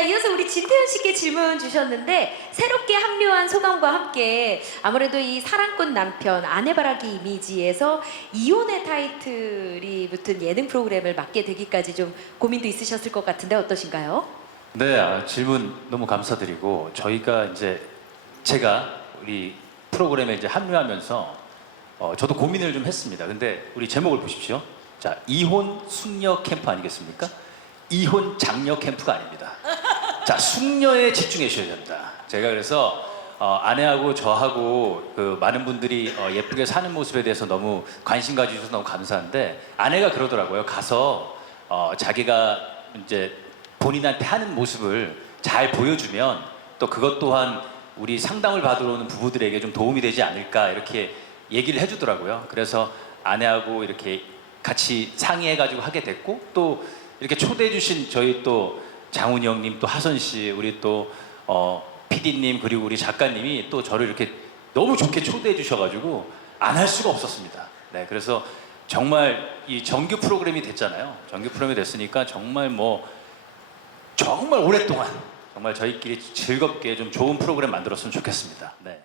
자, 이어서 우리 진태현 씨께 질문 주셨는데 새롭게 합류한 소감과 함께 아무래도 이 사랑꾼 남편 아내 바라기 이미지에서 이혼의 타이틀이 붙은 예능 프로그램을 맡게 되기까지 좀 고민도 있으셨을 것 같은데 어떠신가요? 네, 아, 질문 너무 감사드리고 저희가 이제 제가 우리 프로그램에 이제 합류하면서 어, 저도 고민을 좀 했습니다. 근데 우리 제목을 보십시오. 자, 이혼 숙녀 캠프 아니겠습니까? 이혼 장녀 캠프가 아닙니다. 자, 숙녀에 집중해 주셔야 됩니다. 제가 그래서 어, 아내하고 저하고 그 많은 분들이 어, 예쁘게 사는 모습에 대해서 너무 관심 가져주셔서 너무 감사한데 아내가 그러더라고요. 가서 어, 자기가 이제 본인한테 하는 모습을 잘 보여주면 또 그것 또한 우리 상담을 받으러 오는 부부들에게 좀 도움이 되지 않을까 이렇게 얘기를 해주더라고요. 그래서 아내하고 이렇게 같이 상의해가지고 하게 됐고 또 이렇게 초대해 주신 저희 또 장훈이 형님 또 하선 씨 우리 또 어, PD님 그리고 우리 작가님이 또 저를 이렇게 너무 좋게 초대해 주셔가지고 안 할 수가 없었습니다. 네, 그래서 정말 이 정규 프로그램이 됐잖아요. 정규 프로그램이 됐으니까 정말 뭐 정말 오랫동안 정말 저희끼리 즐겁게 좀 좋은 프로그램 만들었으면 좋겠습니다. 네.